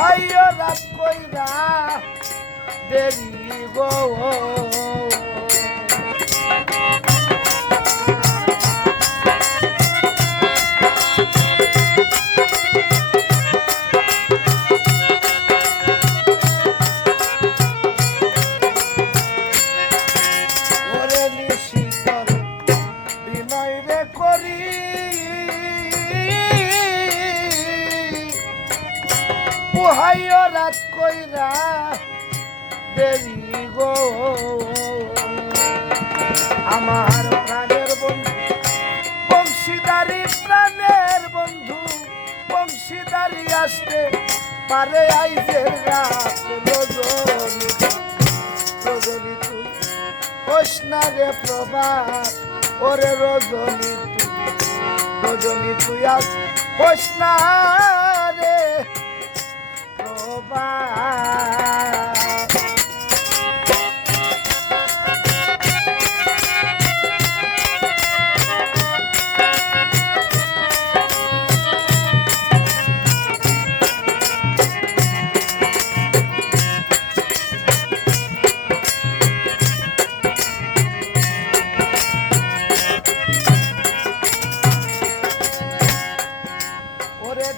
পুহাইয় রাত কইরা দেরি গো পুহাইয় রাত কইরা দেরি গো। আমার প্রাণের বন্ধু, বংশীদারি প্রাণের বন্ধু, বংশীদারি আসতে পারে আইজের রাত রজনী রজনী তুই কৃষ্ণা রে প্রভাত, ওরে রজনী তুই রজনী তুই আস কৃষ্ণা রে প্রভাত ওরে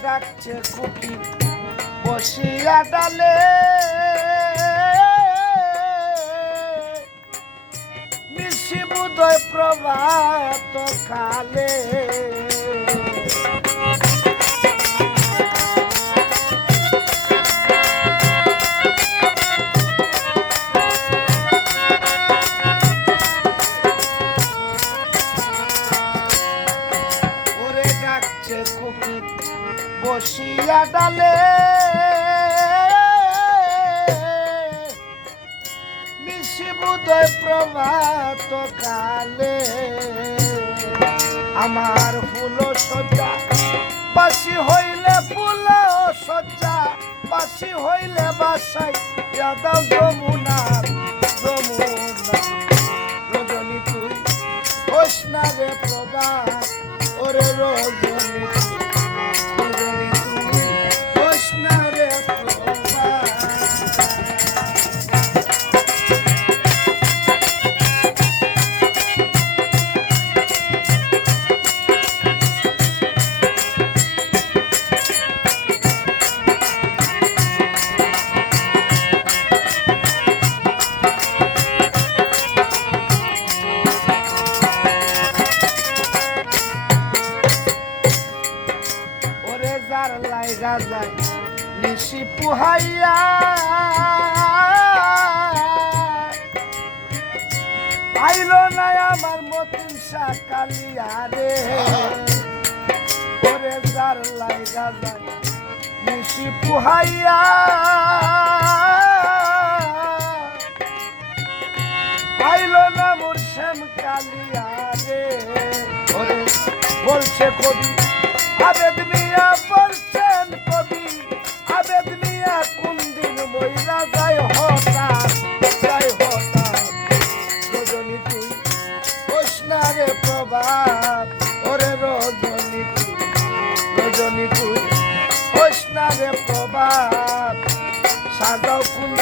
ডাকছে কুকি বসিয়া ডালে। নিশিবুদয় প্রভাত কালে। বসিয়া ডালে। বুদয় প্রভাত কালে আমার ফুল সজ্জা বাসি হইলে ফুল সজ্জা বাসি হইলে বাসাই যাদব যমুনা যমুনা। রজনী তুই কৃষ্ণা রে প্রভাত ওরে রজনী লাইগা নিশি পুহাইয়া। আইলো না আমার মতিন কালিয়া রে। ওরে যার লাইগা যায় নিশি পুহাইয়া। আইলো না মোর শ্যাম কালিয়া রে। ওরে বলছে কবি আবেদ মিয়া রজনী তুই কৃষ্ণারে প্রভাত সাজাও কুঞ্জ